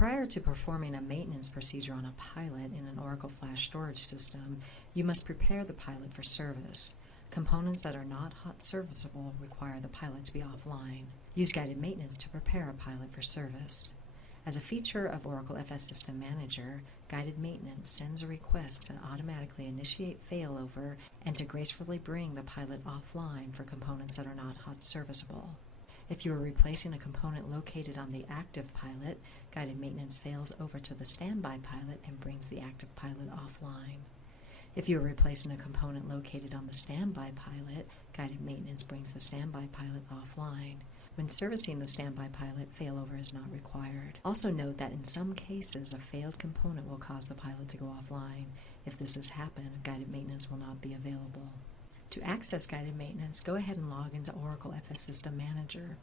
Prior to performing a maintenance procedure on a pilot in an Oracle Flash storage system, you must prepare the pilot for service. Components that are not hot serviceable require the pilot to be offline. Use guided maintenance to prepare a pilot for service. As a feature of Oracle FS System Manager, guided maintenance sends a request to automatically initiate failover and to gracefully bring the pilot offline for components that are not hot serviceable. If you are replacing a component located on the active pilot, guided maintenance fails over to the standby pilot and brings the active pilot offline. If you are replacing a component located on the standby pilot, guided maintenance brings the standby pilot offline. When servicing the standby pilot, failover is not required. Also note that in some cases, a failed component will cause the pilot to go offline. If this has happened, guided maintenance will not be available. To access guided maintenance, go ahead and log into Oracle FS System Manager.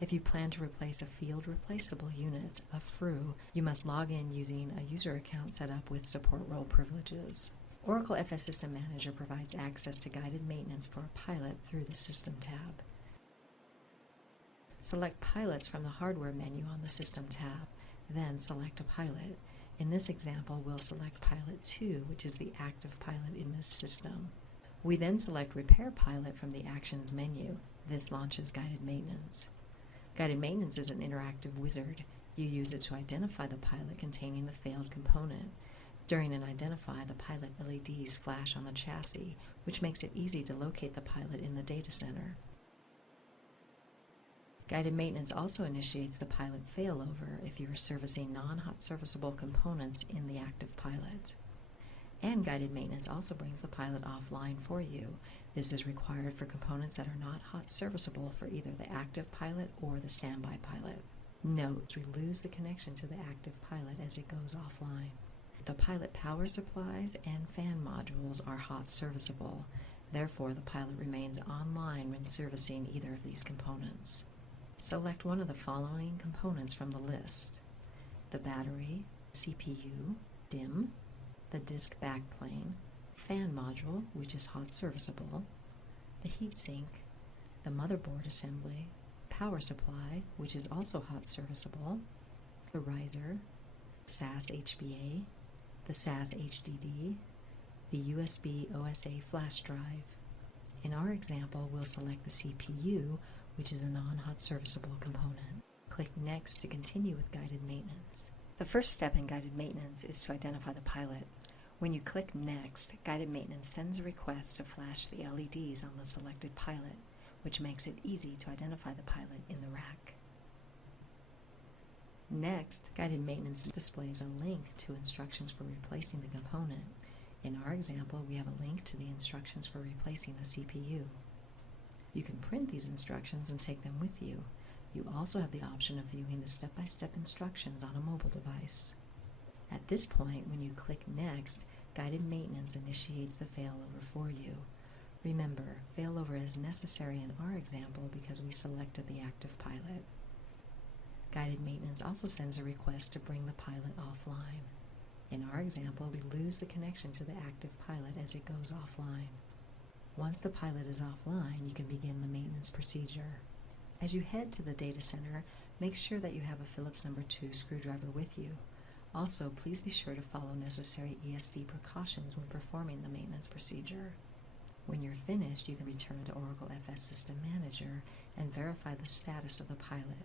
If you plan to replace a field replaceable unit, a FRU, you must log in using a user account set up with support role privileges. Oracle FS System Manager provides access to guided maintenance for a pilot through the System tab. Select Pilots from the Hardware menu on the System tab, then select a pilot. In this example, we'll select Pilot 2, which is the active pilot in this system. We then select Repair Pilot from the Actions menu. This launches guided maintenance. Guided maintenance is an interactive wizard. You use it to identify the pilot containing the failed component. During an identify, the pilot LEDs flash on the chassis, which makes it easy to locate the pilot in the data center. Guided maintenance also initiates the pilot failover if you are servicing non-hot serviceable components in the active pilot. And guided maintenance also brings the pilot offline for you. This is required for components that are not hot serviceable for either the active pilot or the standby pilot. Note, we lose the connection to the active pilot as it goes offline. The pilot power supplies and fan modules are hot serviceable. Therefore, the pilot remains online when servicing either of these components. Select one of the following components from the list: the battery, CPU, DIMM, the disk backplane, fan module, which is hot serviceable, the heatsink, the motherboard assembly, power supply, which is also hot serviceable, the riser, SAS HBA, the SAS HDD, the USB OSA flash drive. In our example, we'll select the CPU, which is a non-hot serviceable component. Click Next to continue with guided maintenance. The first step in guided maintenance is to identify the pilot. When you click Next, guided maintenance sends a request to flash the LEDs on the selected pilot, which makes it easy to identify the pilot in the rack. Next, guided maintenance displays a link to instructions for replacing the component. In our example, we have a link to the instructions for replacing the CPU. You can print these instructions and take them with you. You also have the option of viewing the step-by-step instructions on a mobile device. At this point, when you click Next, guided maintenance initiates the failover for you. Remember, failover is necessary in our example because we selected the active pilot. Guided maintenance also sends a request to bring the pilot offline. In our example, we lose the connection to the active pilot as it goes offline. Once the pilot is offline, you can begin the maintenance procedure. As you head to the data center, make sure that you have a Phillips No. 2 screwdriver with you. Also, please be sure to follow necessary ESD precautions when performing the maintenance procedure. When you're finished, you can return to Oracle FS System Manager and verify the status of the pilot.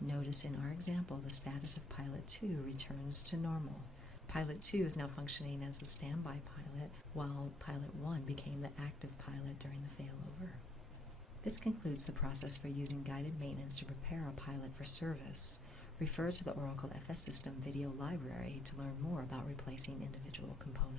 Notice in our example, the status of Pilot 2 returns to normal. Pilot 2 is now functioning as the standby pilot, while Pilot 1 became the active pilot during the failover. This concludes the process for using guided maintenance to prepare a pilot for service. Refer to the Oracle FS System video library to learn more about replacing individual components.